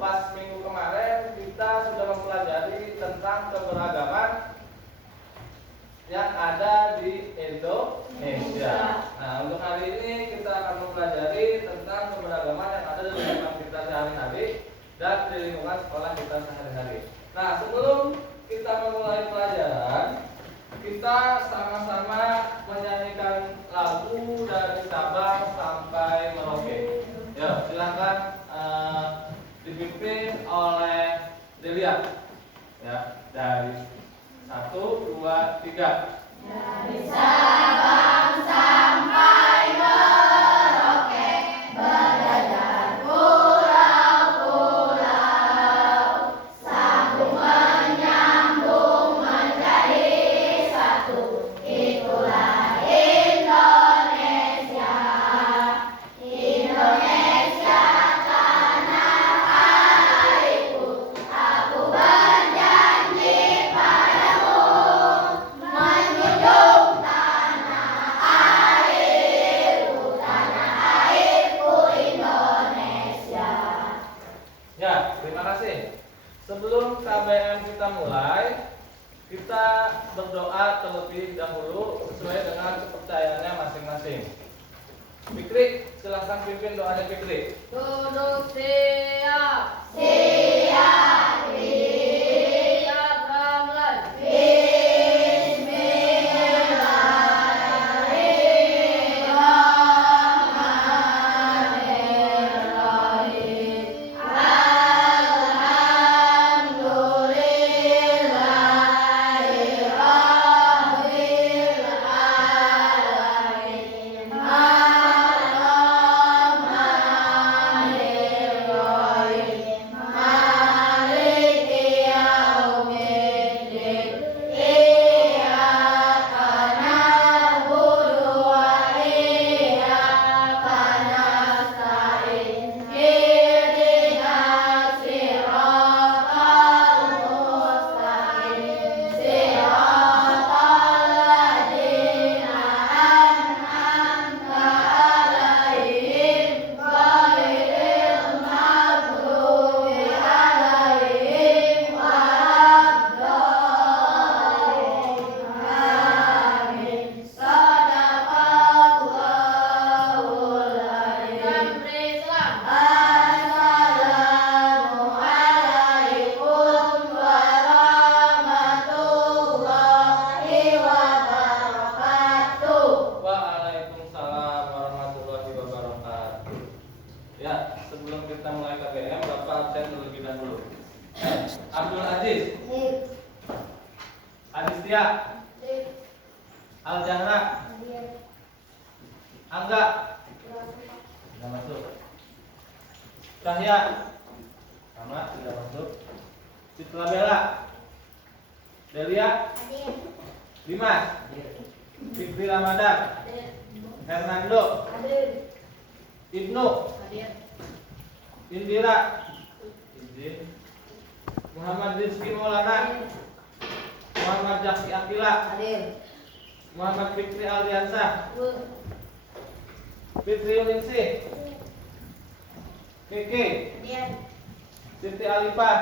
pas minggu kemarin kita sudah mempelajari tentang keberagaman yang ada di Indonesia. Nah, untuk hari ini kita akan mempelajari tentang keberagaman yang ada di lingkungan kita sehari-hari dan di lingkungan sekolah kita sehari-hari. Nah, sebelum kita memulai pelajaran, kita sama-sama menyanyikan lagu dari Sabang sampai Merauke. Ya, silakan dipimpin oleh Delia. Ya, dari 1, 2, 3. Dari Sabang sampai Merauke, belajar pulau-pulau, sambung menyambung menjadi satu. Itulah Indonesia, Indonesia tanah airku. Aku berjanji padamu menjunjung tanah airku Indonesia. Ya, terima kasih. Sebelum KBM kita mulai, kita berdoa terlebih dahulu sesuai dengan kepercayaannya masing-masing. Fikri, silakan pimpin doanya Fikri. Duduk siap. Siap, Siap ramlan. Bismillahirrahmanirrahim. Alhamdulillahirabbil alamin. Ar-Rahmanirrahim. Maliki yaumiddin. Iyyaka na'budu wa iyyaka nasta'in. Ihdinas siratal mustaqim. Siratal ladzina an'amta 'alaihim ghairil maghdubi 'alaihim waladdallin. Amin. Shadaqallahul adzim. Assalamualaikum warahmatullahi wabarakatuh. Waalaikumsalam warahmatullahi wabarakatuh. Ya, sebelum kita mulai KBM, Bapak absen terlebih dahulu. Abdul Aziz, Adistia, Aljahra, Angga, tidak masuk. Cahya, sama tidak masuk. Citra Bella, Delia, Dimas, Fikri Ramadan, Hernando, Ibnu, Indira, Muhammad Rizky Maulana, Muhammad Jaki Akila, Muhammad Fikri Aldiansah, Fitri Yuningsih, Kiki, Siti Alifah,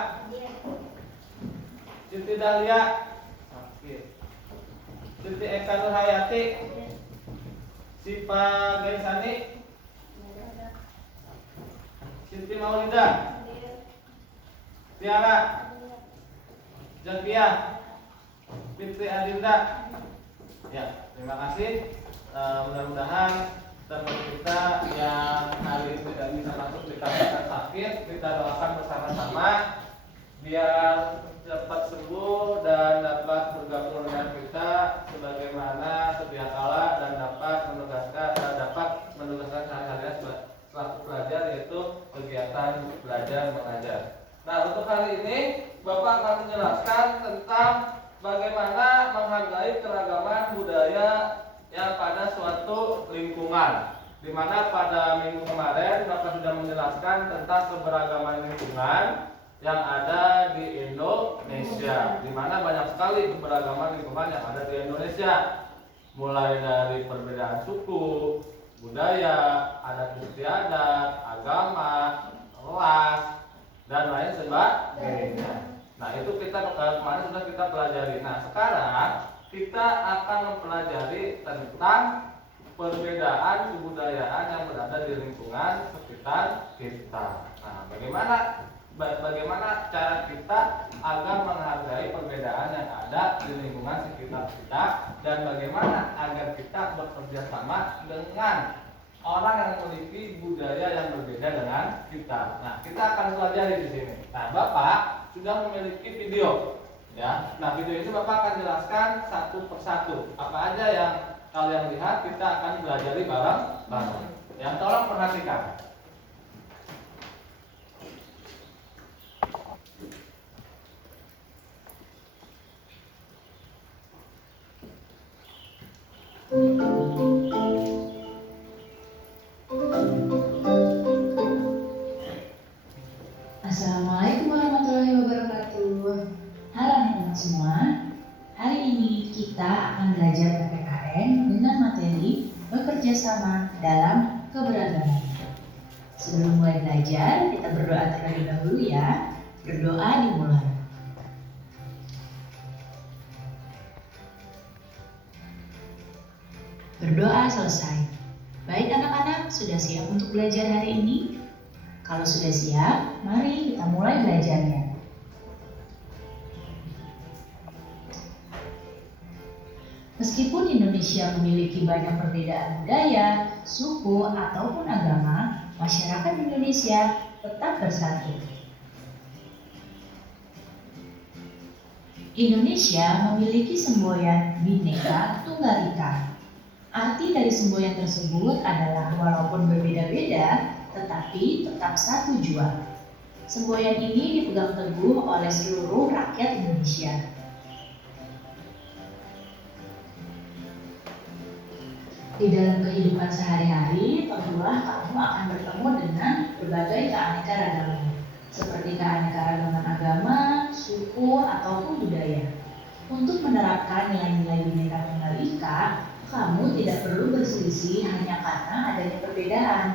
Siti Dahlia, Siti Eka Nurhayati, Sipa Gaisani, Siti Maulida, Tiara, Zakia, Fitri Adinda. Ya, terima kasih. Mudah-mudahan teman kita yang hari ini tidak bisa masuk dikarenakan sakit, kita doakan bersama-sama biar cepat sembuh dan dapat bergabung dengan kita sebagaimana sedia kala dan dapat menugaskan sehari-hari selaku pelajar, yaitu kegiatan belajar mengajar. Nah, untuk hari ini Bapak akan menjelaskan tentang bagaimana menghargai keragaman budaya yang pada suatu lingkungan. Di mana pada minggu kemarin Bapak sudah menjelaskan tentang keberagaman lingkungan yang ada di Indonesia, di mana banyak sekali keberagaman lingkungan yang ada di Indonesia, mulai dari perbedaan suku, budaya, adat istiadat, agama, ras, kita pelajari. Nah, sekarang kita akan mempelajari tentang perbedaan kebudayaan yang berada di lingkungan sekitar kita. Nah, bagaimana cara kita agar menghargai perbedaan yang ada di lingkungan sekitar kita, dan bagaimana agar kita bekerja sama dengan orang yang memiliki budaya yang berbeda dengan kita. Nah, kita akan pelajari di sini. Nah, Bapak sudah memiliki video, ya. Nah, video ini Bapak akan jelaskan satu persatu. Apa aja yang kalian lihat, kita akan pelajari bareng-bareng. Yang tolong perhatikan. Assalamualaikum warahmatullahi wabarakatuh. Halo anak-anak semua. Hari ini kita akan belajar PPKN dengan materi bekerja sama dalam keberagaman. Sebelum mulai belajar, kita berdoa terlebih dahulu ya. Berdoa dimulai. Berdoa selesai. Baik anak-anak, sudah siap untuk belajar hari ini? Kalau sudah siap, mari kita mulai belajarnya. Meskipun Indonesia memiliki banyak perbedaan budaya, suku, ataupun agama, masyarakat Indonesia tetap bersatu. Indonesia memiliki semboyan Bhinneka Tunggal Ika. Arti dari semboyan tersebut adalah walaupun berbeda-beda, tetapi tetap satu jua. Semboyan ini dipegang teguh oleh seluruh rakyat Indonesia. Di dalam kehidupan sehari-hari, tentulah kamu akan bertemu dengan berbagai keanekaragaman, seperti keanekaragaman agama, suku, ataupun budaya. Untuk menerapkan nilai-nilai Bhinneka Tunggal Ika, kamu tidak perlu berselisih hanya karena adanya perbedaan.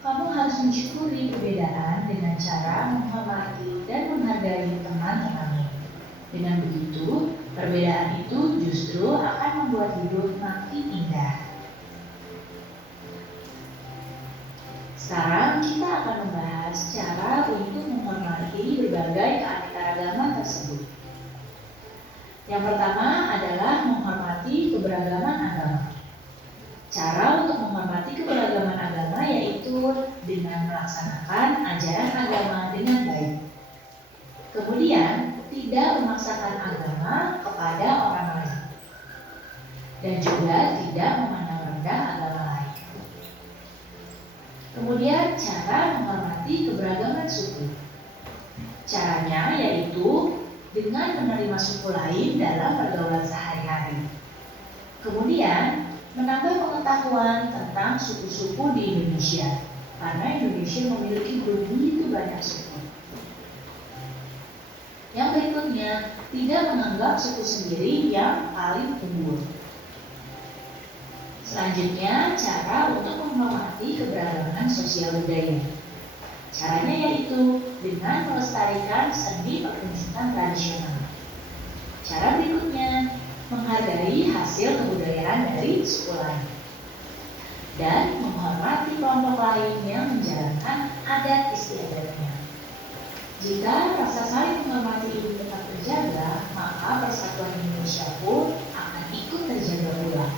Kamu harus mensyukuri perbedaan dengan cara menghormati dan menghargai teman-temanmu. Dengan begitu, perbedaan itu justru akan membuat hidup makin indah. Sekarang kita akan membahas cara untuk menghormati berbagai keanekaragaman tersebut. Yang pertama adalah menghormati keberagaman agama. Cara untuk menghormati keberagaman agama yaitu dengan melaksanakan ajaran agama dengan baik. Kemudian, tidak memaksakan agama kepada orang lain. Dan juga tidak memandang rendah agama lain. Kemudian, cara menghormati keberagaman suku. Caranya yaitu dengan menerima suku lain dalam pergaulan sehari-hari. Kemudian, menambah pengetahuan tentang suku-suku di Indonesia, karena Indonesia memiliki begitu banyak suku. Yang berikutnya, tidak menganggap suku sendiri yang paling unggul. Selanjutnya, cara untuk menghormati keberagaman sosial budaya. Caranya yaitu dengan melestarikan seni pertunjukan tradisional. Cara berikutnya, menghargai hasil kebudayaan dari suku lain. Dan menghormati kelompok lain yang menjalankan adat istiadatnya. Jika rasa saling menghormati ini tetap terjaga, maka persatuan Indonesia pun akan ikut terjaga pula.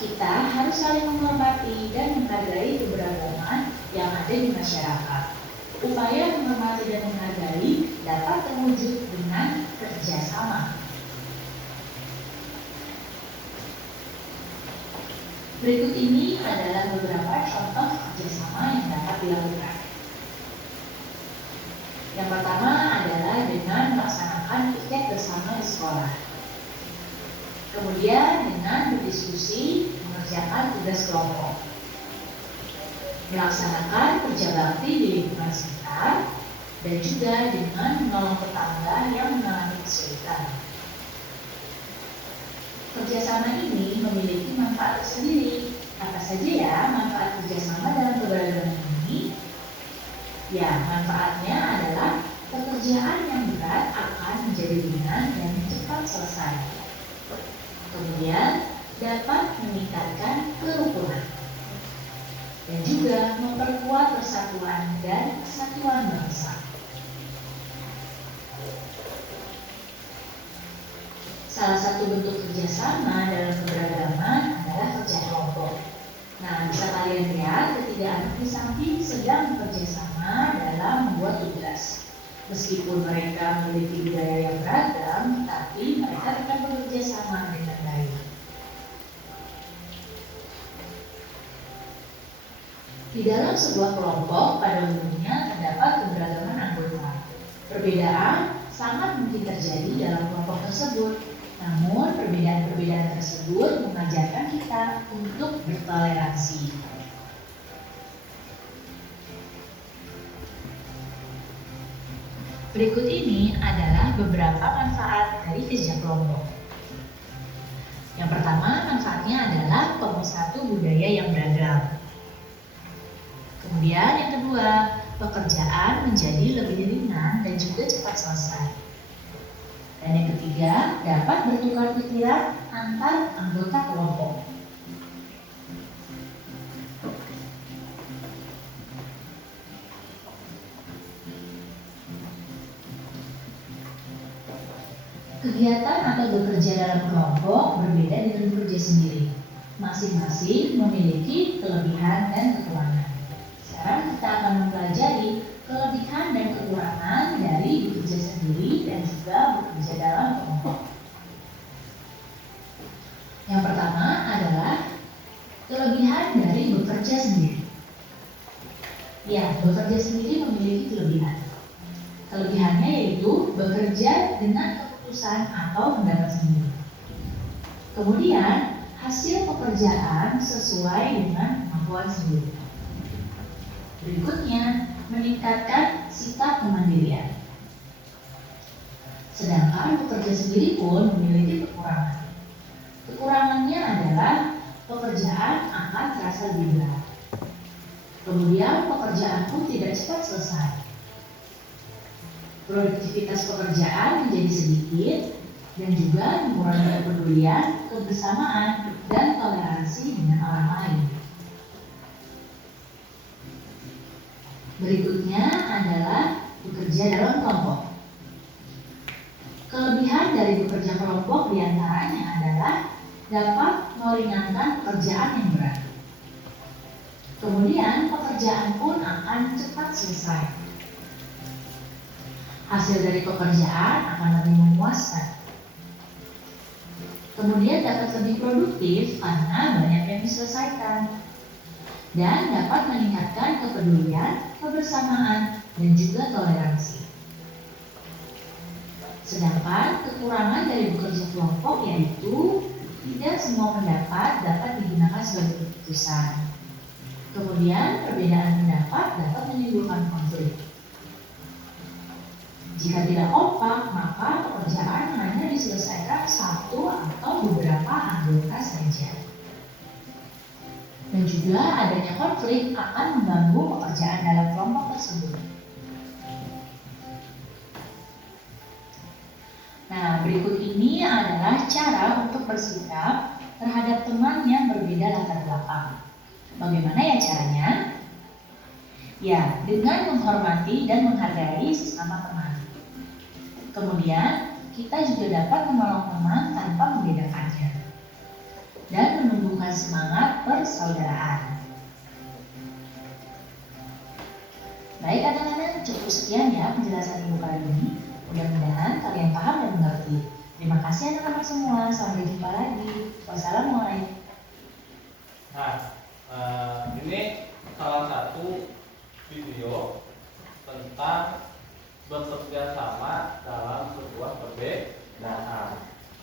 Kita harus saling menghormati dan menghargai keberagaman yang ada di masyarakat. Upaya menghormati dan menghargai dapat terwujud dengan kerjasama. Berikut ini adalah beberapa contoh kerjasama yang dapat dilakukan. Yang pertama adalah dengan melaksanakan piket bersama di sekolah. Kemudian dengan berdiskusi mengerjakan tugas kelompok. Melaksanakan kerja bakti di lingkungan sekitar, dan juga dengan menolong tetangga yang mengalami kesulitan. Kerjasama ini memiliki manfaat tersendiri. Apa saja ya manfaat kerjasama dalam keberagaman ini? Ya, manfaatnya adalah pekerjaan yang berat akan menjadi ringan dan cepat selesai. Kemudian dapat meningkatkan kerukunan dan juga memperkuat persatuan dan kesatuan bangsa. Salah satu bentuk kerjasama dalam keberagaman adalah kerja kelompok. Nah, bisa kalian lihat ketiga anak di samping sedang bekerja sama dalam membuat tugas. Meskipun mereka memiliki budaya yang beragam, tapi mereka tetap bekerja sama dengan baik. Di dalam sebuah kelompok pada umumnya terdapat keberagaman anggota. Perbedaan sangat mungkin terjadi dalam kelompok tersebut. Namun, perbedaan-perbedaan tersebut mengajarkan kita untuk bertoleransi. Berikut ini adalah beberapa manfaat dari kerja kelompok. Yang pertama, manfaatnya adalah pemersatu budaya yang beragam. Kemudian yang kedua, pekerjaan menjadi lebih ringan dan juga cepat selesai. Dan yang ketiga, dapat bertukar pikiran antar anggota kelompok. Kegiatan atau bekerja dalam kelompok berbeda dengan bekerja sendiri. Masing-masing memiliki kelebihan dan kekurangan. Sekarang kita akan mempelajari kelebihan dan kekurangan dari bekerja sendiri dan juga bekerja dalam kelompok. Yang pertama adalah kelebihan dari bekerja sendiri. Ya, bekerja sendiri memiliki kelebihan. Kelebihannya yaitu bekerja dengan keputusan atau pendapat sendiri. Kemudian, hasil pekerjaan sesuai dengan kemampuan sendiri. Berikutnya, meningkatkan sikap kemandirian. Sedangkan bekerja sendiri pun memiliki kekurangan. Kekurangannya adalah pekerjaan akan terasa lebih berat. Kemudian pekerjaan pun tidak cepat selesai. Produktivitas pekerjaan menjadi sedikit dan juga mengurangi kepedulian, kebersamaan, dan toleransi dengan orang lain. Berikutnya adalah bekerja dalam kelompok. Kelebihan dari bekerja kelompok diantaranya adalah dapat meringankan pekerjaan yang berat. Kemudian pekerjaan pun akan cepat selesai. Hasil dari pekerjaan akan lebih memuaskan. Kemudian dapat lebih produktif karena banyak yang diselesaikan. Dan dapat meningkatkan kepedulian, kebersamaan, dan juga toleransi. Sedangkan kekurangan dari bekerja kelompok yaitu tidak semua pendapat dapat digunakan sebagai keputusan. Kemudian perbedaan pendapat dapat menimbulkan konflik. Jika tidak kompak, maka pekerjaan hanya diselesaikan satu atau beberapa anggota saja. Dan juga adanya konflik akan mengganggu pekerjaan dalam kelompok tersebut. Nah, berikut ini adalah cara untuk bersikap terhadap teman yang berbeda latar belakang. Bagaimana ya caranya? Ya, dengan menghormati dan menghargai sesama teman. Kemudian, kita juga dapat menolong teman tanpa membedakannya dan menumbuhkan semangat persaudaraan. Baik anak-anak, cukup sekian ya penjelasan ibu kali ini. Mudah-mudahan kalian paham dan mengerti. Terima kasih anak-anak semua. Sampai jumpa lagi. Wassalamualaikum. Nah, ini salah satu video tentang bekerja sama dalam sebuah perbedaan.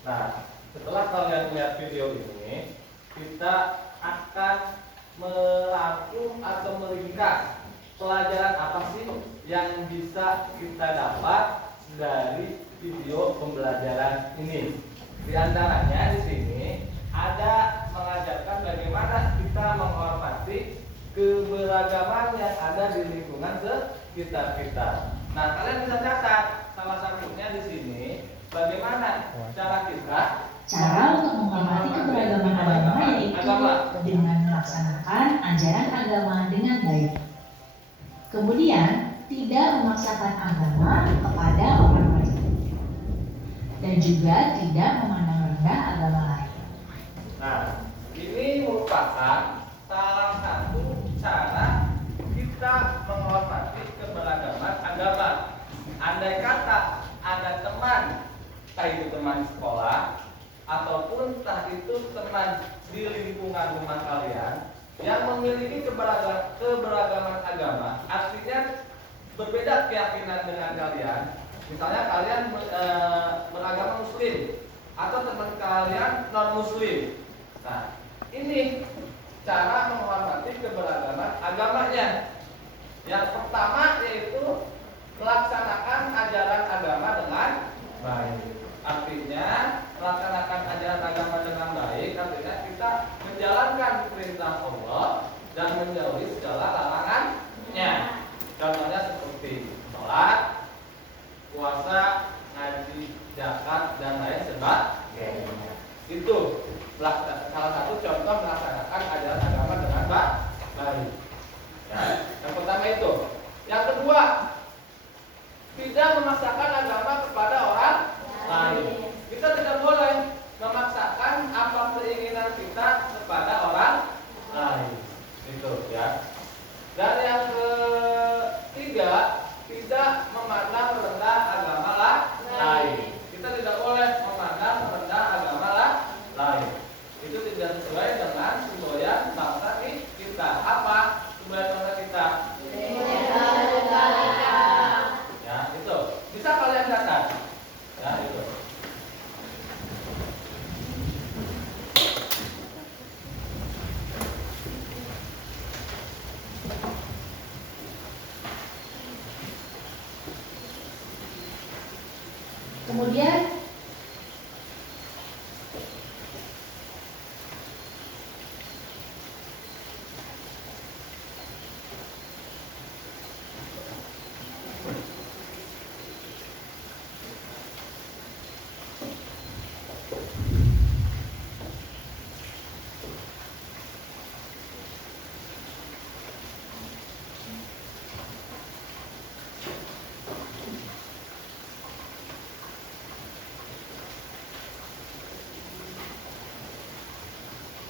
Nah, setelah kalian lihat video ini, kita akan merangkum atau meringkas pelajaran apa sih yang bisa kita dapat dari video pembelajaran ini. Di antaranya di sini ada mengajarkan bagaimana kita menghormati keberagaman yang ada di lingkungan kita. Nah, kalian bisa catat salah satunya di sini bagaimana cara kita Cara untuk menghormati keberagaman agama yaitu dengan melaksanakan ajaran agama dengan baik. Kemudian, tidak memaksakan agama kepada orang lain. Dan juga tidak memandang rendah agama lain. Nah, ini merupakan salah satu cara kita menghormati keberagaman agama. Andai kata ada teman, entah itu teman sekolah ataupun entah itu teman di lingkungan rumah kalian yang memiliki keberagaman agama, artinya berbeda keyakinan dengan kalian. Misalnya kalian beragama Muslim atau teman kalian non Muslim. Nah, ini cara menghormati keberagaman agamanya. Yang pertama yaitu melaksanakan ajaran agama dengan baik. Artinya melaksanakan ajaran agama dengan baik artinya kita menjalankan perintah Allah dan menjauhi segala larangannya. Contohnya seperti sholat, puasa, ngaji, zakat dan lain sebagainya. Itu salah satu contoh melaksanakan ajaran agama dengan baik. Ya, yang pertama itu. Yang kedua, tidak memaksakan agama kepada orang lain. Kita tidak boleh memaksakan apa keinginan kita kepada orang lain. Itu ya. Dan yang ketiga, tidak memandang rendah agama lain. Kita tidak boleh memandang rendah agama lain. Itu tidak sesuai dengan semboyan bangsa kita. Apa semboyan bangsa kita? Ya, itu bisa kalian catat. Ya, itu. Kemudian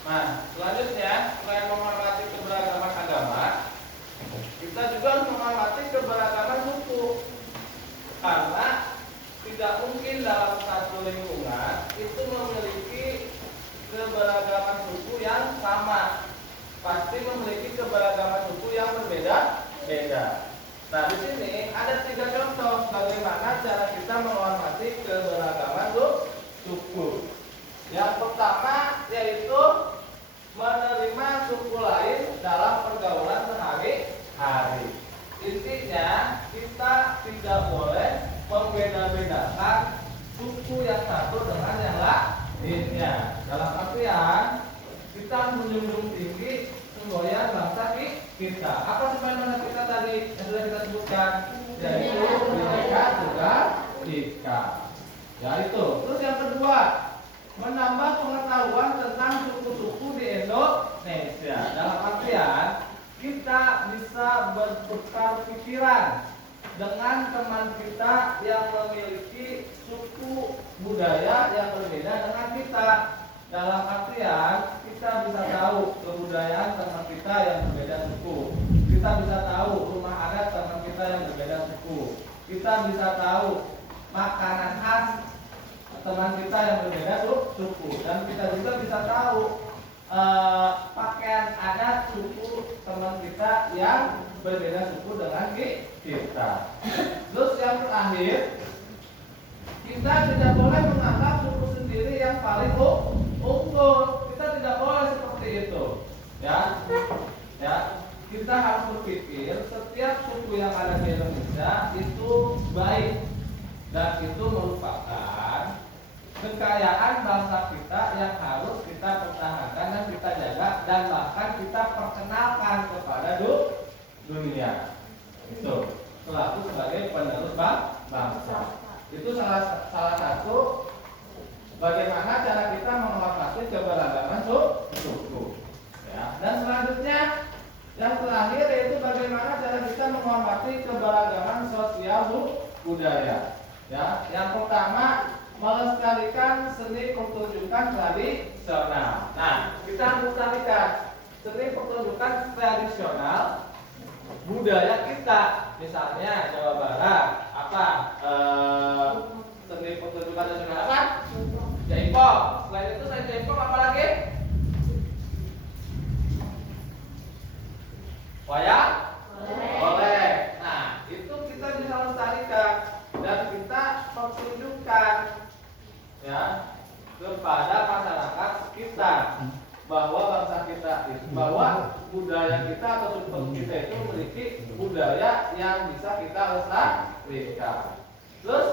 Nah, selanjutnya selain menghormati keberagaman agama, kita juga harus menghormati keberagaman suku. Karena tidak mungkin dalam satu lingkungan itu memiliki keberagaman suku yang sama. Pasti memiliki keberagaman suku yang berbeda-beda. Nah, di sini ada 3 contoh bagaimana cara kita menghormati keberagaman suku. Yang pertama yaitu menerima suku lain dalam pergaulan sehari-hari. Intinya kita tidak boleh membeda-bedakan suku yang satu dengan yang lainnya. Dalam artian kita menjunjung tinggi semboyan bangsa kita. Apa semboyan kita tadi yang sudah kita sebutkan? Yaitu Bhinneka Tunggal Ika. Ya itu. Terus yang kedua, menambah pengetahuan tentang suku-suku di Indonesia. Dalam artian kita bisa bertukar pikiran dengan teman kita yang memiliki suku budaya yang berbeda dengan kita. Dalam artian kita bisa tahu kebudayaan teman kita yang berbeda suku. Kita bisa tahu rumah adat teman kita yang berbeda suku. Kita bisa tahu makanan khas teman kita yang berbeda suku, dan kita juga bisa tahu pakaian adat suku teman kita yang berbeda suku dengan kita. Terus yang terakhir, kita tidak boleh menganggap suku sendiri yang paling unggul. Kita tidak boleh seperti itu. Ya, kita harus berpikir setiap suku yang ada di Indonesia itu baik dan itu merupakan kekayaan bangsa kita yang harus kita pertahankan dan kita jaga dan bahkan kita perkenalkan kepada dunia. Itu. berbangsa. Itu salah satu bagaimana cara kita menghormati keberagaman suku. Ya. Dan selanjutnya yang terakhir yaitu bagaimana cara kita menghormati keberagaman sosial budaya. Ya. Yang pertama, melestarikan seni pertunjukan tradisional. Nah, kita melestarikan seni pertunjukan tradisional budaya kita. Misalnya Jawa Barat, apa? Seni pertunjukan tradisional apa? Jaipong. Selain itu selain Jaipong apa lagi? Wayang? Boleh. Nah, itu kita bisa lestarikan dan kita pertunjukkan ya kepada masyarakat sekitar bahwa bangsa kita itu, bahwa budaya kita atau suku kita itu memiliki budaya yang bisa kita lestarikan. Terus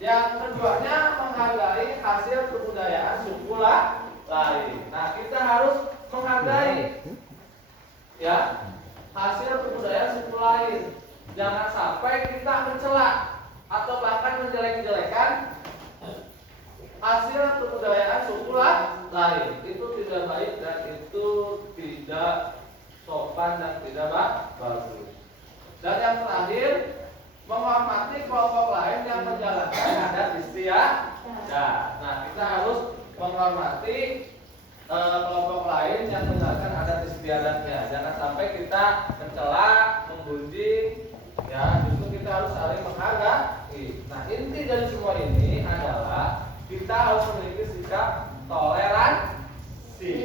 yang keduanya menghargai hasil kebudayaan suku lain. Nah, kita harus menghargai ya hasil kebudayaan suku lain. Jangan sampai kita mencela atau bahkan menjelek-jelekan hasil kebudayaan suku lain. Itu tidak baik dan itu tidak sopan dan tidak bagus. Dan yang terakhir, menghormati kelompok lain yang menjalankan adat istiadat. Nah, kita harus menghormati kelompok lain yang menjalankan adat istiadatnya. Jangan sampai kita mencela, menggunjing, ya, justru kita harus saling menghargai. Nah, inti dari semua ini adalah kita harus memiliki sikap toleransi.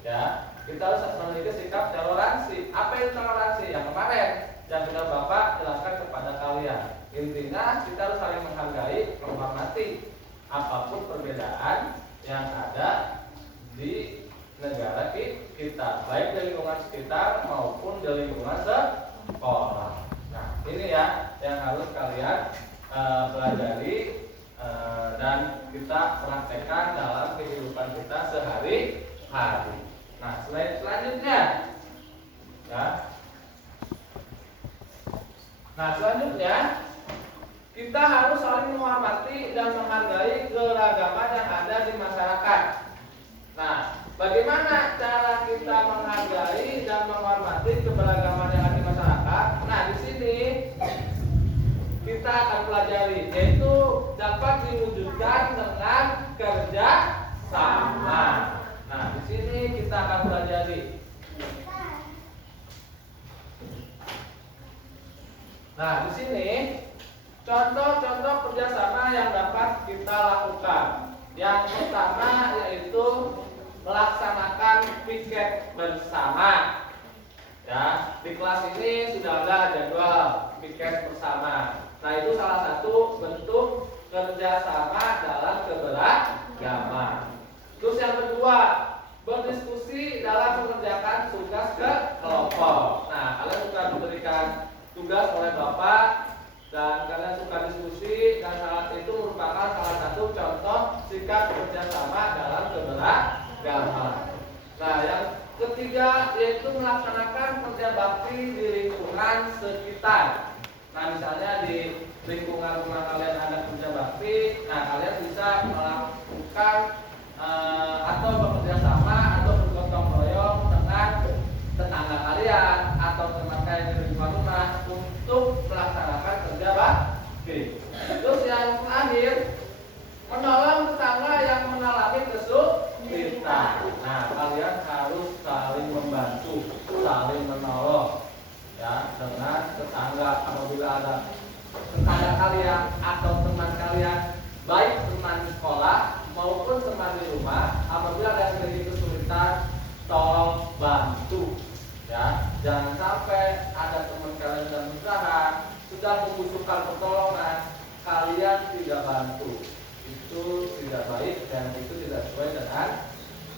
Ya, kita harus memiliki sikap toleransi. Apa itu toleransi? Yang kemarin yang sudah Bapak jelaskan kepada kalian. Intinya kita harus saling menghargai, menghormati apapun perbedaan yang ada di negara kita, baik dari lingkungan sekitar maupun dari lingkungan sekolah. Nah, ini ya yang harus kalian pelajari dan kita praktekkan dalam kehidupan kita sehari-hari. Nah, selanjutnya, ya. Nah, selanjutnya kita harus saling menghormati dan menghargai keragaman yang ada di masyarakat. Nah, bagaimana cara kita menghargai dan menghormati keberagaman yang ada di masyarakat? Nah, di sini kita akan pelajari, yaitu dapat diwujudkan dengan kerja sama. Nah, di sini kita akan pelajari. Nah, di sini contoh-contoh kerjasama yang dapat kita lakukan. Yang pertama yaitu melaksanakan piket bersama. Ya, di kelas ini sudah ada jadwal piket bersama. Nah, itu salah satu bentuk kerjasama dalam keberagaman. Terus yang kedua, berdiskusi dalam mengerjakan tugas ke kelompok. Nah, kalian sudah diberikan tugas oleh Bapak dan kalian suka diskusi, dan saat itu merupakan salah satu contoh sikap kerjasama dalam keberagaman. Nah, yang ketiga yaitu melaksanakan kerja bakti di lingkungan sekitar. Nah, misalnya di lingkungan rumah kalian ada kerja bakti, nah kalian bisa melakukan atau bekerja sama atau bergotong royong dengan tetangga kalian atau teman kalian di lingkungan rumah untuk melaksanakan kerja bakti. Terus yang terakhir, menolong tetangga yang mengalami kesulitan. Nah, kalian harus saling membantu, saling menolong, ya, dengan tetangga. Apabila ada tetangga kalian atau teman kalian, baik teman di sekolah maupun teman di rumah, apabila ada yang memiliki kesulitan, tolong bantu. Ya, jangan sampai ada teman kalian yang berusaha, sudah membutuhkan pertolongan, kalian tidak bantu. Itu tidak baik dan itu tidak sesuai dengan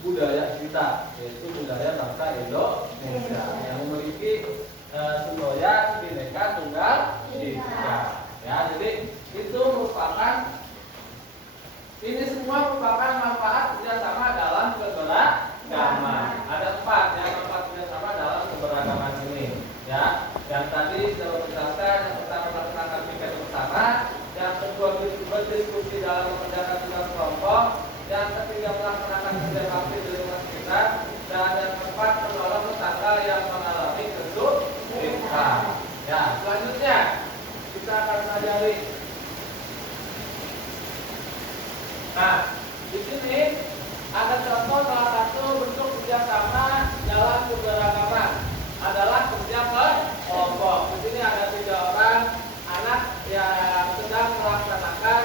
budaya kita, yaitu budaya bangsa Indonesia yang memiliki semboyan Bhinneka Tunggal Ika. Ya, jadi itu merupakan, ini semua merupakan manfaat kerjasama dalam keberagaman. Ada 4 yang manfaat kerjasama dalam keberagaman ini. Ya, yang tadi saya jelaskan, yang pertama melaksanakan piket bersama, Ya, selanjutnya kita akan pelajari. Nah, di sini ada contoh salah satu bentuk kerjasama dalam keberagaman adalah kerja kelompok. Di sini ada 3 orang anak yang sedang melaksanakan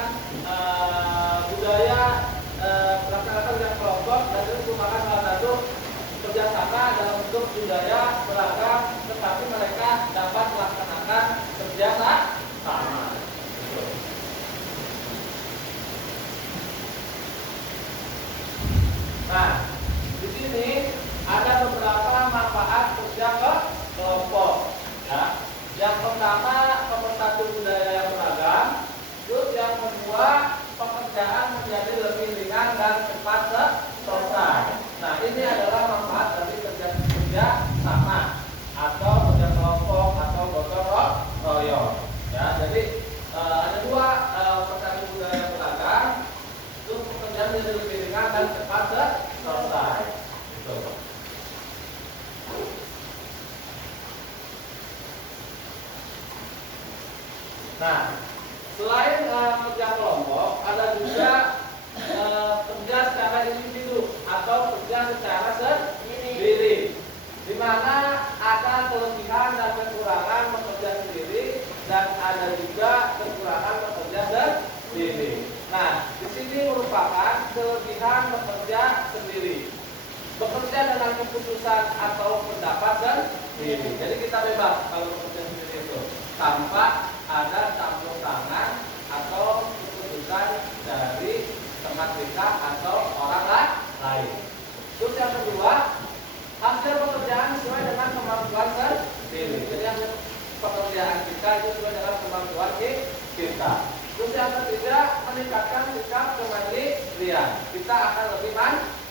budaya melaksanakan kerja kelompok, dan itu merupakan salah satu kerjasama dalam bentuk budaya beragam, tetapi mereka dapat melaksanakan kerja sama. Nah, di sini ada beberapa manfaat kerja kelompok. Ya. Yang pertama, pemersatu budaya yang beragam. Terus yang kedua, pekerjaan menjadi lebih ringan dan cepat selesai. Nah, ini adalah manfaat dari kerja sama atau kerja kelompok atau gotong royong. Ya, jadi ada 2 pemersatu budaya yang beragam. Terus pekerjaan menjadi lebih ringan dan cepat selesai. Gitu. Nah, selain kerja kelompok, ada juga kerja secara individu atau kerja secara sendiri, di mana ada kelebihan dan kekurangan bekerja sendiri dan ada juga kekurangan bekerja sendiri. Nah, di sini merupakan kelebihan bekerja sendiri. Bekerja dengan keputusan atau pendapat sendiri. Jadi kita bebas kalau bekerja sendiri itu tanpa ada campur tangan atau keputusan dari teman kita atau orang lain. Terus yang kedua, hasil pekerjaan sesuai dengan kemampuan sendiri. Jadi hasil pekerjaan kita itu sesuai dengan kemampuan kita. Terus yang ketiga, meningkatkan sikap kemandirian. Kita akan lebih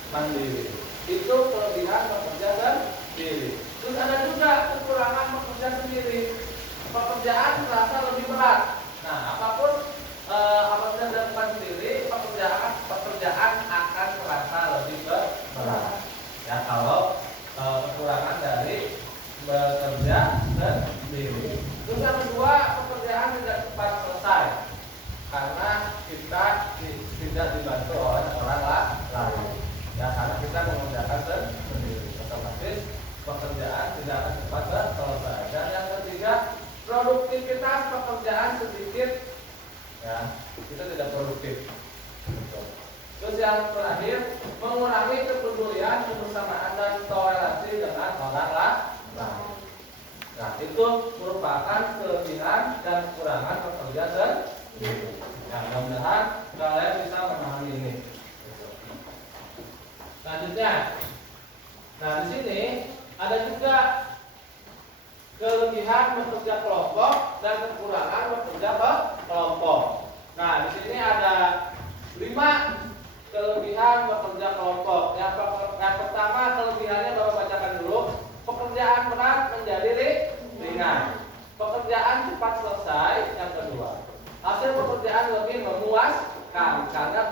mandiri. Itu kelebihan bekerja sendiri. Terus ada juga kekurangan bekerja sendiri. Pekerjaan terasa lebih berat. Nah, apapun apabila dilakukan sendiri, pekerjaan akan terasa lebih berat. Ya, kalau kekurangan dari bekerja sendiri. Terus yang kedua, pekerjaan tidak cepat selesai karena kita tidak dibantu oleh orang lain. Ya, karena kita mengerjakan sendiri, otomatis pekerjaan tidak akan cepat selesai. Dan yang ketiga, produktivitas pekerjaan sedikit, ya, kita tidak produktif. Terus yang terakhir, mengurangi kepedulian, kebersamaan dan toleransi dengan orang lain. Nah, itu merupakan kelebihan dan kekurangan pekerja sendiri. Nah, mudah-mudahan kalian bisa memahami ini. Selanjutnya, nah di sini ada juga kelebihan bekerja kelompok dan kekurangan bekerja kelompok. Nah, di sini ada 5 kelebihan bekerja kelompok. Yang pertama, kelebihannya Bapak bacakan dulu. Pekerjaan berat menjadi ringan. Pekerjaan cepat selesai. Yang kedua, hasil pekerjaan lebih memuaskan karena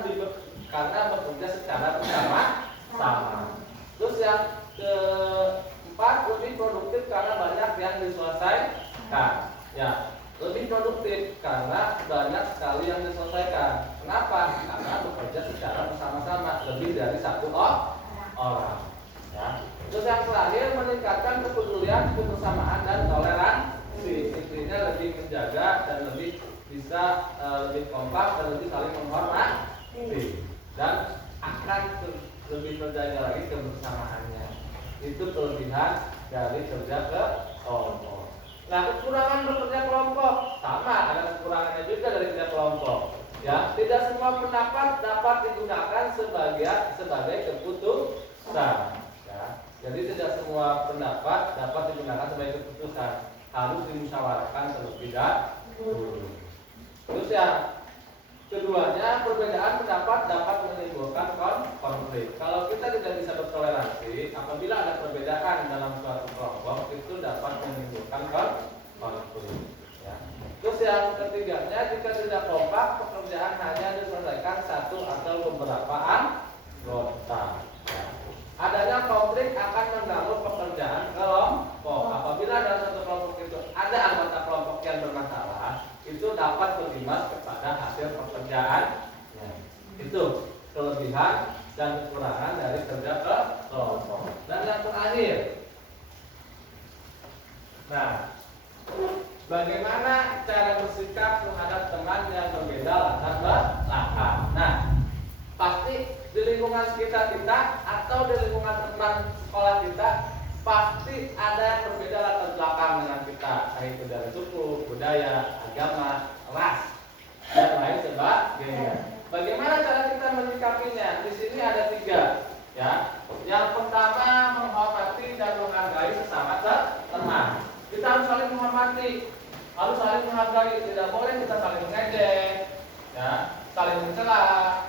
bekerja secara bersama-sama. Terus yang keempat, lebih produktif karena banyak yang diselesaikan. Ya, lebih produktif karena banyak sekali yang diselesaikan. Kenapa? Karena bekerja secara bersama-sama, lebih dari 1 orang. Ya. Terus yang terakhir, meningkatkan kepedulian, kebersamaan dan toleransi. Intinya lebih menjaga dan lebih bisa lebih kompak dan lebih saling menghormati dan akan lebih terjaga lagi kebersamaannya. Itu kelebihan dari kerja kelompok. Nah, kekurangan bekerja kelompok sama, ada kekurangannya juga dari kerja kelompok. Ya, tidak semua pendapat dapat digunakan sebagai keputusan. Ya, jadi tidak semua pendapat dapat digunakan sebagai keputusan, harus dimusyawarahkan terlebih dahulu. Terus yang keduanya, perbedaan pendapat dapat menimbulkan konflik. Kalau kita tidak bisa bertoleransi, apabila ada perbedaan dalam suatu kelompok, itu dapat menimbulkan konflik. Ya. Terus yang ketiganya, jika tidak kompak, pekerjaan hanya diselesaikan 1 atau beberapa anggota. Ya. Adanya konflik akan mengganggu pekerjaan kelompok. Apabila dalam satu kelompok itu ada anggota pengerjaannya. Itu kelebihan dan kekurangan dari kerja kelompok. Dan yang terakhir, nah, bagaimana cara bersikap terhadap teman yang berbeda latar belakang? Nah, pasti di lingkungan sekitar kita atau di lingkungan teman sekolah kita pasti ada yang berbeda latar belakang dengan kita, baik itu dari suku, budaya, agama, ras, dan lain sebagainya. Bagaimana cara kita menyikapinya? Di sini ada 3, ya. Yang pertama, menghormati dan menghargai sesama teman. Kita harus saling menghormati, harus saling menghargai. Tidak boleh kita saling mengejek, ya, saling mencela,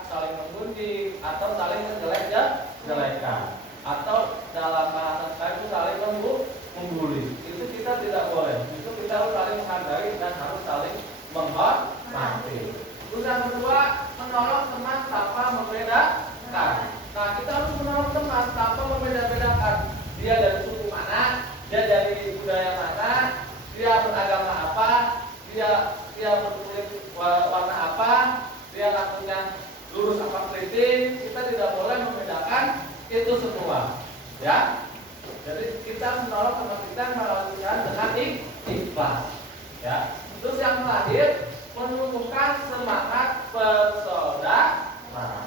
saling mengunci, atau saling menjelek-jelekan, atau dalam bahasa sekarang itu saling membuli. Itu kita tidak boleh. Itu kita harus saling menghargai dan harus saling menghormati. Terus yang kedua, menolong teman tanpa membedakan. Nah, kita harus menolong teman tanpa membeda-bedakan. Dia dari suku mana, dia dari budaya mana, dia beragama apa, dia berkulit warna apa, dia rambutnya lurus apa keriting. Kita tidak boleh membedakan itu semua, ya. Jadi kita menolong teman kita melakukan dengan ikhlas, ya. Terus yang terakhir, menumbuhkan semangat persaudaraan.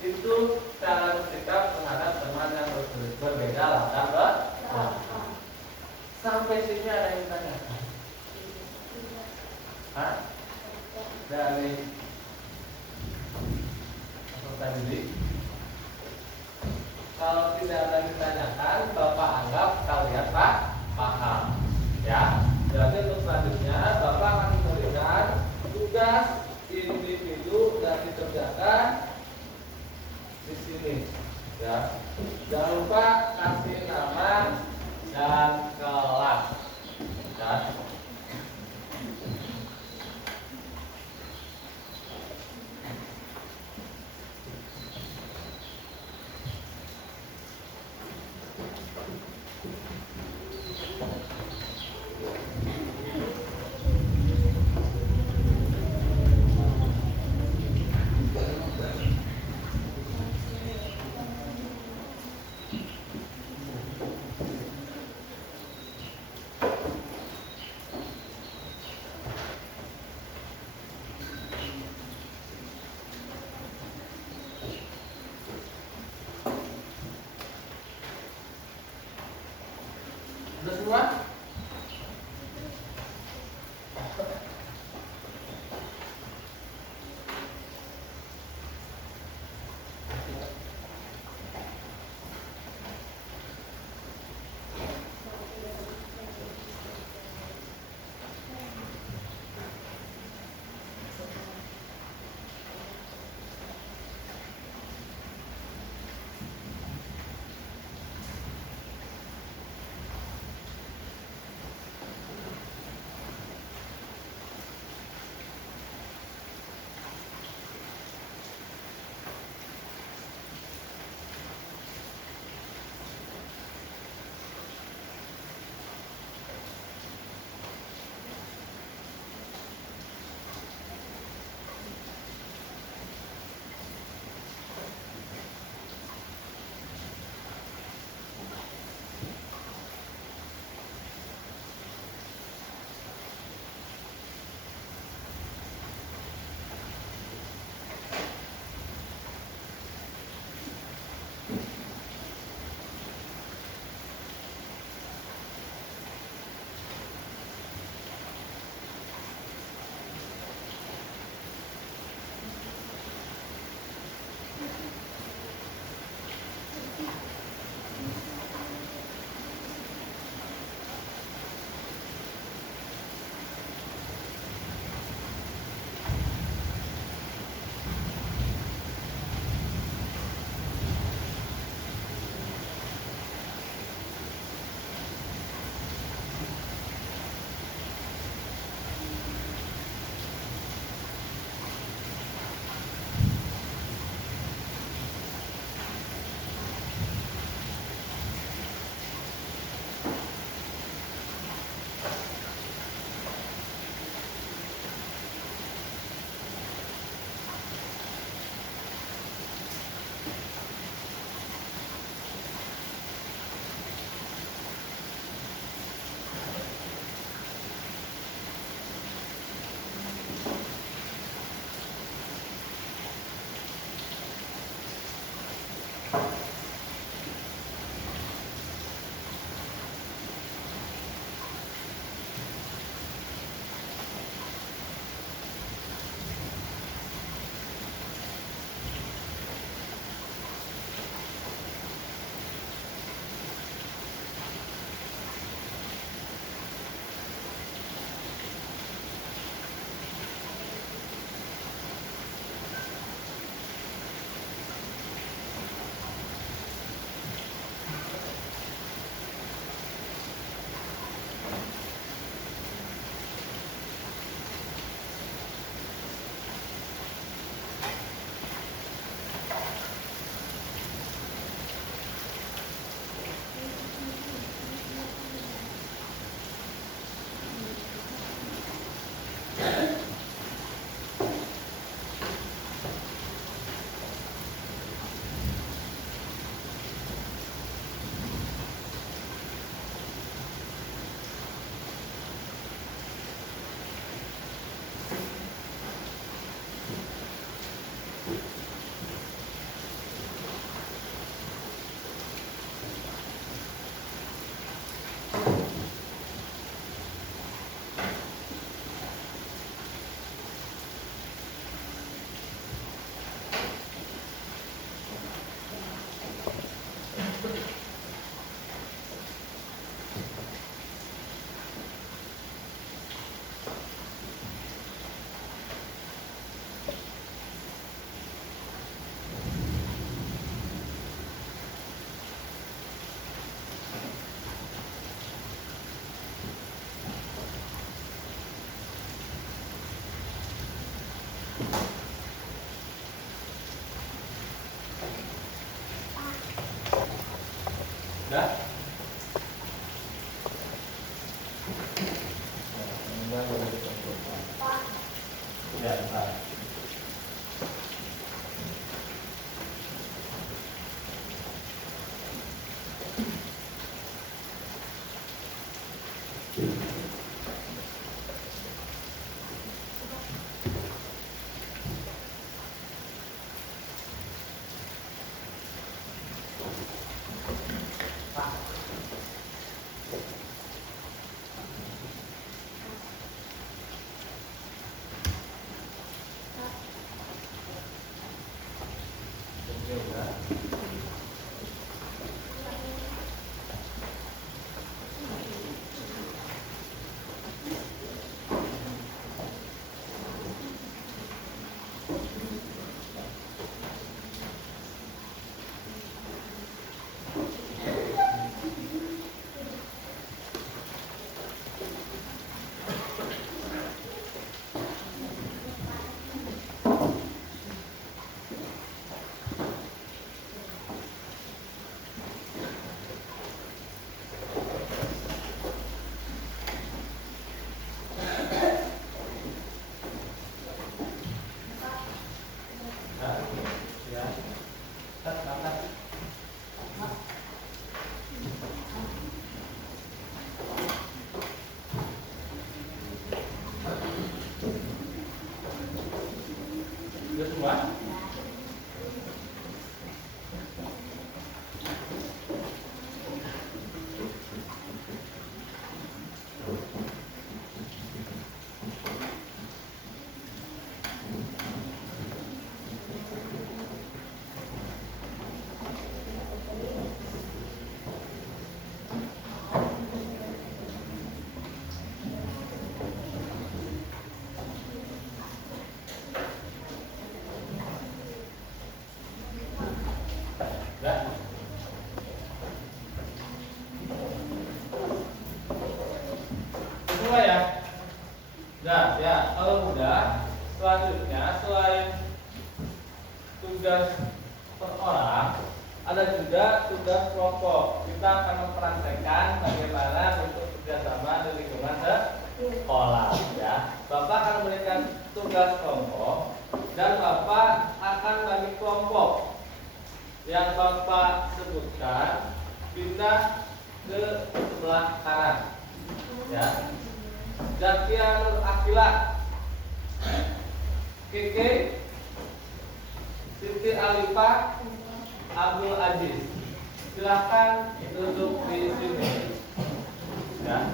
Itu cara bersikap terhadap teman yang berbeda latar belakang. Sampai sini ada yang ditanyakan? Hah? Dari peserta didik? Kalau tidak ada yang ditanyakan, Bapak anggap kalian paham, ya. Jadi untuk selanjutnya Bapak akan memberikan tugas individu dan dikerjakan di sini, ya. Jangan lupa kasih nama dan kelas, ya. Sudah semua? semua ya. Nah, ya kalau udah, selanjutnya selain tugas per orang, ada juga tugas kelompok. Kita akan mempraktekkan bagaimana bentuk kerjasama di lingkungan sekolah. Ya, Bapak akan memberikan tugas kelompok dan Bapak akan bagi kelompok yang Bapak sebutkan pindah ke sebelah kanan. Ya, Zakia Nur Akila, Keke, Siti Alifa, Abdul Aziz. Silahkan duduk di sini. Ya.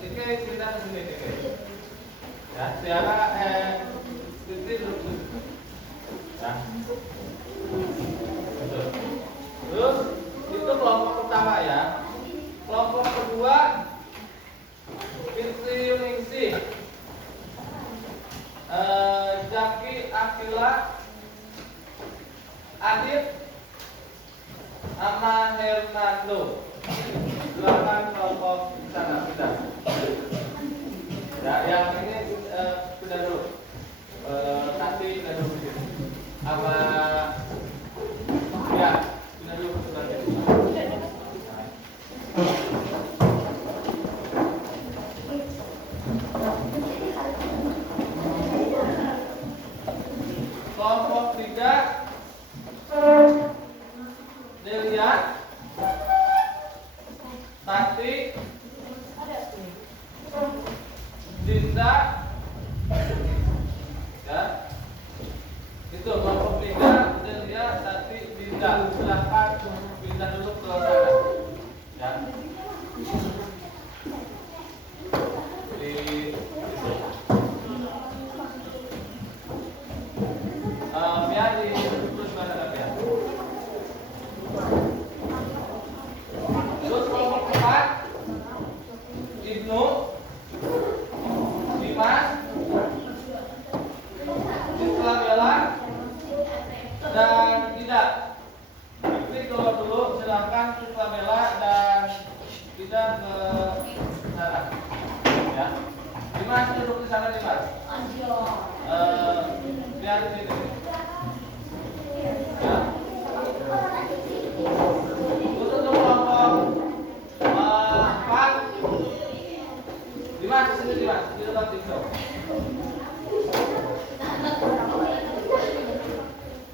Keke pindah ke sini, Keke. Ya, Tiara, Siti duduk di sini. Ya. Betul. Terus itu kelompok pertama ya. Kelompok kedua Fitri Yuningsih, Zaki Akila, Adit, Ama Hernando. Silakan kelompok sana pindah. Ya, yang ini pindah dulu. Nanti pindah dulu di sini. Apa? Ya, pindah dulu ke sebelah kiri. Kelompok 3 Delia, Tati, Dinda, ya. Itu kelompok 3 Delia, Tati, Dinda. Silahkan pindah dulu ke sana. Ya. Biar di terus mana ya. Terus kelompok 4 Ibnu, Dimas, Islamela, dan Ida. Fikri keluar dulu, silakan Islamela dan Ida ke sana. Ya. Dimas duduk di sana, Dimas. Biar di sini. Ya. Untuk kelompok 4 Dimas, sini Dimas, di depan Tito.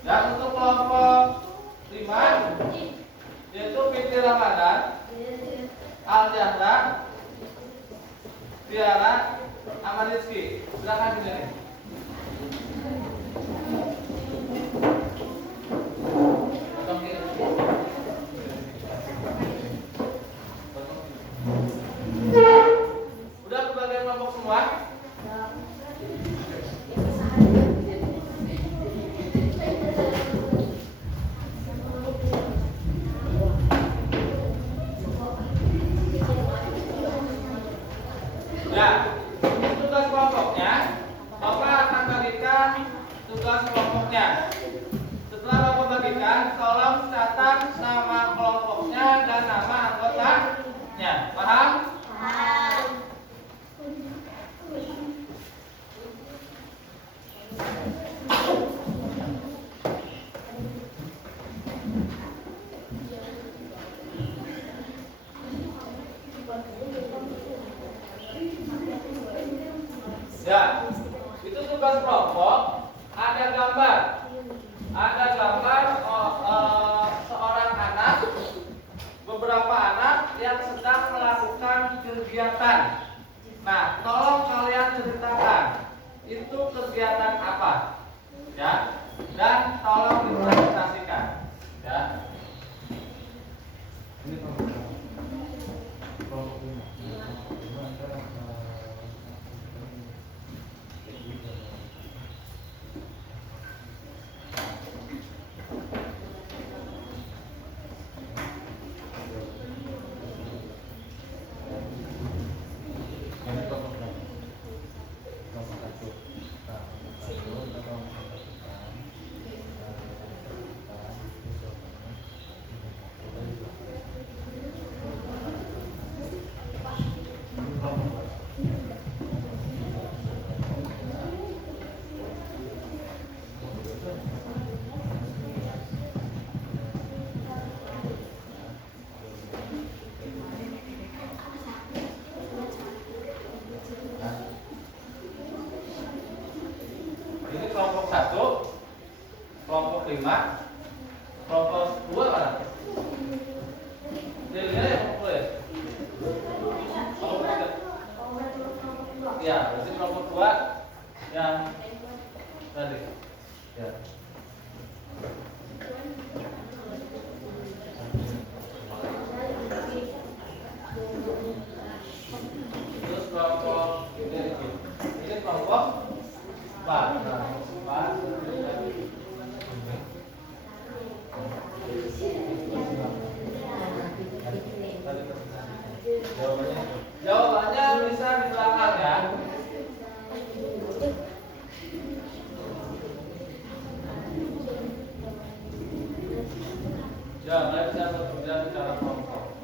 Dan untuk kelompok 5 yaitu Fitri Ramadan, Al Jahra, Tiara, Ahmad Rizky. Silakan sini. Udah kebagian kelompok semua? Ya, tugas kelompoknya Bapak akan bagikan tugas kelompoknya. Setelah Bapak bagikan, tolong catat nama kelompoknya dan nama anggotanya. Paham? Ya, itu tugas kelompok. Ada gambar, seorang anak, beberapa anak yang sedang melakukan kegiatan. Nah, tolong kalian ceritakan itu kegiatan apa, ya, dan tolong dipresentasikan, ya. Ini kelompok 5. Jawabannya bisa di belakang ya. Ya, mulai bisa bekerja secara kelompok.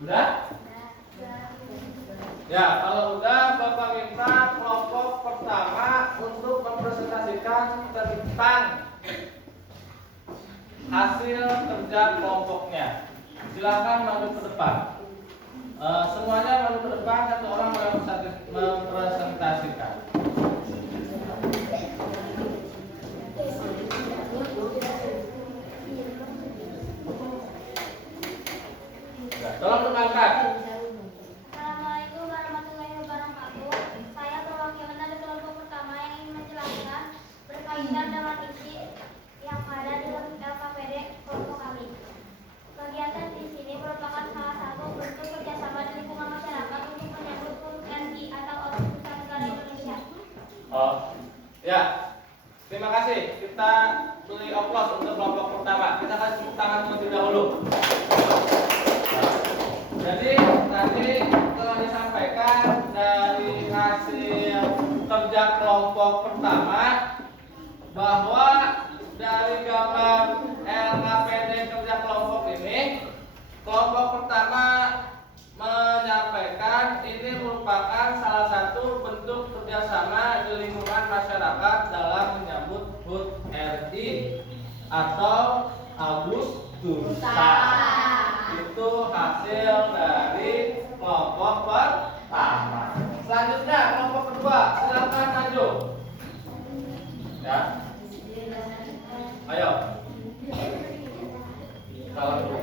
Udah? Ya, kalau udah Bapak minta kelompok pertama untuk mempresentasikan tentang hasil kerja kelompoknya. Silakan maju ke depan. Semuanya maju ke depan, satu orang mempresentasikan. Ya, tolong dengarkan. Assalamualaikum warahmatullahi wabarakatuh. Saya perwakilan dari kelompok pertama yang ingin menjelaskan berkaitan dengan isi yang ada dalam LKPD kelompok kami. Kegiatan di sini merupakan salah satu bentuk kerjasama di lingkungan masyarakat untuk menyambut HUT RI atau Ormas Besar Negara Indonesia. Oh, ya. Terima kasih. Kita beri aplaus untuk kelompok pertama. Kita kasih tepuk tangan terlebih dahulu. Jadi tadi telah disampaikan dari hasil kerja kelompok pertama bahwa dari gambar LKPD kerja kelompok ini, kelompok pertama menyampaikan ini merupakan salah satu bentuk kerjasama di lingkungan masyarakat dalam menyambut HUT RI atau Agustusan. Itu hasil dari kelompok pertama. Selanjutnya kelompok kedua, silakan maju. Ya. Ayo. Salam dulu.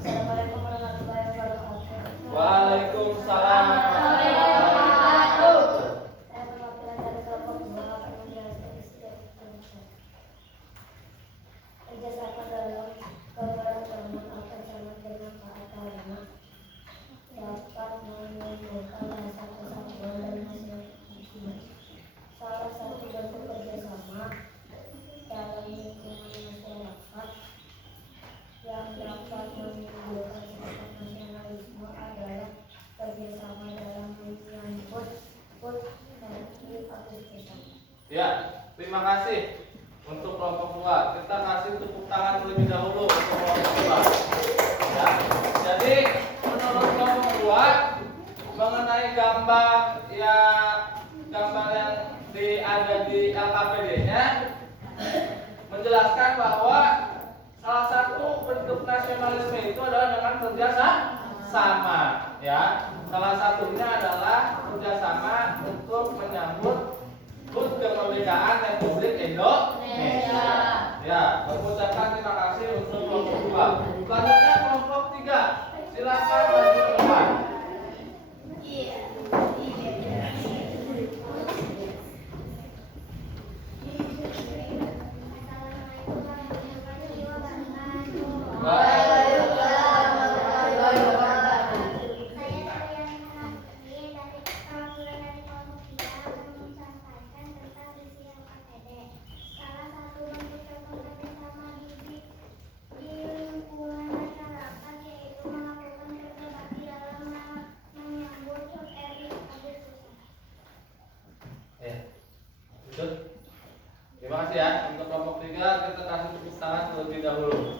Assalamualaikum warahmatullahi wabarakatuh. Waalaikumsalam. Saya perwakilan dari kelompok kedua akan menjelaskan isi kerjasama dalam keberagaman akan sama dengan keagamaan dapat menimbulkan rasa persatuan dan hasil hikmah. Salah satu bentuk kerjasama dalam lingkungan masyarakat yang dapat menimbulkan sikap nasionalisme adalah kerjasama dalam menyambut HUT RI Agustusan. Ya, terima kasih untuk kelompok dua. Kita kasih tepuk tangan terlebih dahulu untuk kelompok dua. Ya. Jadi menurut kelompok dua mengenai gambar yang ada di LKPD-nya menjelaskan bahwa salah satu bentuk nasionalisme itu adalah dengan kerjasama. Ya, salah satunya adalah kerjasama untuk menyambut HUT kemerdekaan Republik Indonesia. Ya, mengucapkan terima kasih untuk kelompok dua. Selanjutnya kelompok tiga, silakan maju ke depan. Assalamualaikum warahmatullahi wabarakatuh. Waalaikumsalam warahmatullahi wabarakatuh. Saya Suryani Hanafi dari perwakilan dari kelompok 3 akan menyampaikan tentang isi LKPD. Salah satu bentuk contoh kerjasama di lingkungan masyarakat yaitu melakukan kerja bakti dalam menyambut HUT RI Agustusan. Ya, lanjut. Terima kasih ya. Untuk kelompok tiga kita kasih tepuk tangan terlebih dahulu.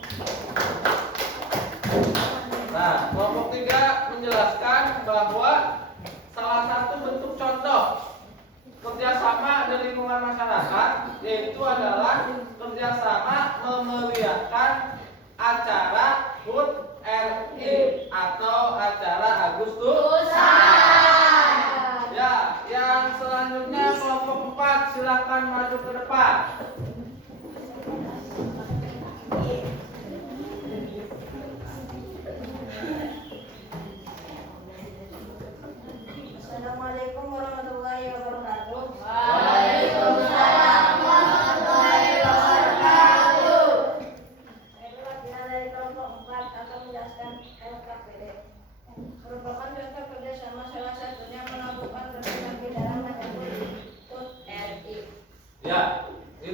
Nah, kelompok tiga menjelaskan bahwa salah satu bentuk contoh kerjasama di lingkungan masyarakat yaitu adalah kerjasama memeriahkan acara HUT RI atau acara Agustusan. Ya, yang selanjutnya kelompok 4 silakan maju ke depan.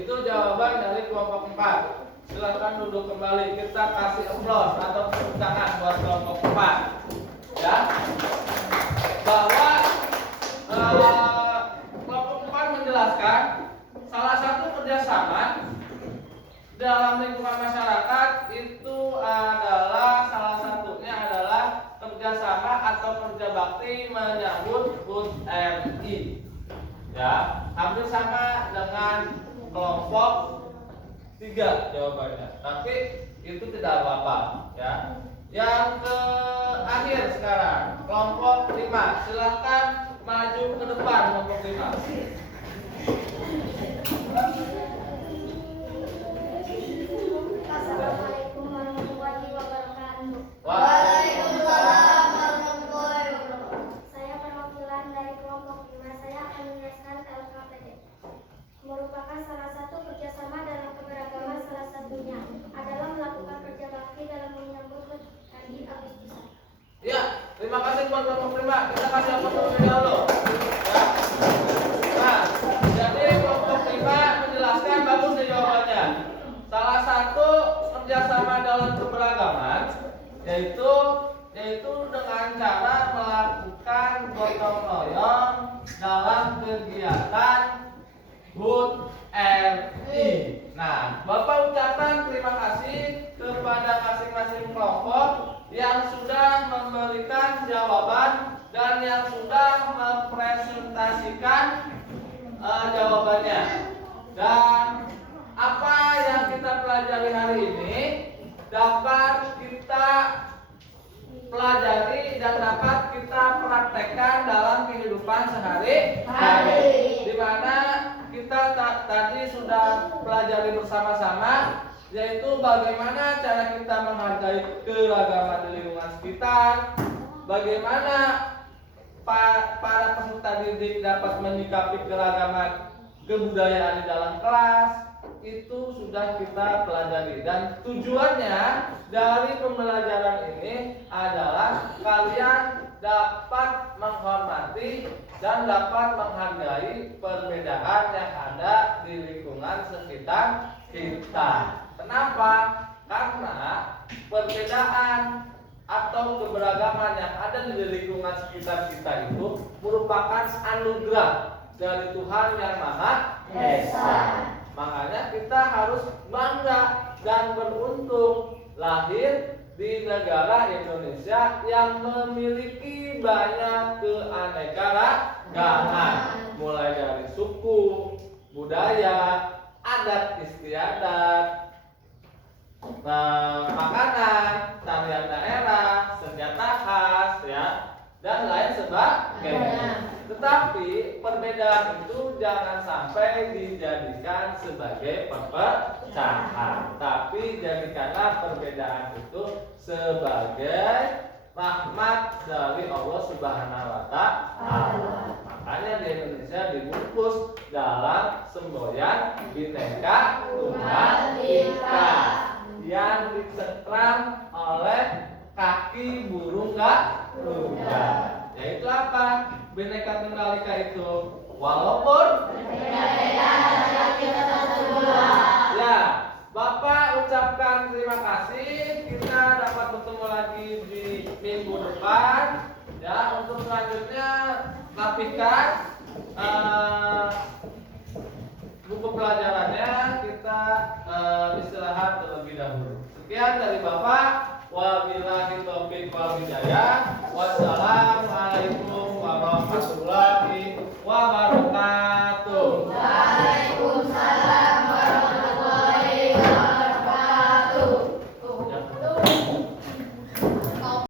Itu jawaban dari kelompok 4. Silakan duduk kembali. Kita kasih aplaus atau tepuk tangan buat kelompok 4. Ya. Bahwa kelompok 4 menjelaskan salah satu kerjasama dalam lingkungan masyarakat itu adalah salah satunya adalah kerjasama atau kerja bakti menyambut HUT RI. Ya, hampir sama dengan kelompok 3 jawabannya. Tapi itu tidak apa-apa, ya. Yang terakhir sekarang, kelompok 5. Silakan maju ke depan kelompok 5. Assalamualaikum warahmatullahi wabarakatuh. Waalaikumsalam warahmatullahi wabarakatuh. Saya perwakilan dari kelompok 5. Saya akan menjelaskan LKPD. Merupakan salah satu kerjasama dalam keberagaman. Salah satunya adalah melakukan kerja bakti dalam menyambut HUT RI Agustusan. Ya, terima kasih buat kelompok 5. Kita kasih aplaus terlebih dahulu. Ya. Nah, jadi kelompok 5 menjelaskan bagus nih jawabannya. Salah satu kerjasama dalam keberagaman yaitu dengan cara melakukan gotong royong dalam kegiatan HUT RI. Nah, Bapak ucapkan terima kasih kepada masing-masing kelompok yang sudah memberikan jawaban dan yang sudah mempresentasikan jawabannya. Dan apa yang kita pelajari hari ini dapat kita pelajari dan dapat kita praktekkan dalam kehidupan sehari-hari, di mana kita tadi sudah pelajari bersama-sama, yaitu bagaimana cara kita menghargai keragaman di lingkungan sekitar, bagaimana para peserta didik dapat menyikapi keragaman kebudayaan di dalam kelas. Itu sudah kita pelajari, dan tujuannya dari pembelajaran ini adalah kalian dapat menghormati dan dapat menghargai perbedaan yang ada di lingkungan sekitar kita. Kenapa? Karena perbedaan atau keberagaman yang ada di lingkungan sekitar kita itu merupakan anugerah dari Tuhan yang Maha Esa. Makanya kita harus bangga dan beruntung lahir di negara Indonesia yang memiliki banyak keanekaragaman, mulai dari suku, budaya, adat istiadat, makanan, tarian daerah, senjata khas, ya, dan lain sebagainya. Tetapi perbedaan itu jangan sampai dijadikan sebagai perpecahan, tapi jadikanlah perbedaan itu sebagai rahmat dari Allah Subhanahu wa Ta'ala. Makanya di Indonesia dibungkus dalam semboyan Bhinneka Tunggal Ika yang dicengkram oleh kaki burung Garuda. Yaitu apa? Bhinneka Tunggal Ika itu walaupun ya, Bapak ucapkan terima kasih. Kita dapat bertemu lagi di minggu depan. Ya, untuk selanjutnya rapikan buku pelajarannya. Kita istirahat terlebih dahulu. Sekian dari Bapak. Wabillahi taufiq wal hidayah. Wassalamualaikum warahmatullahi wabarakatuh.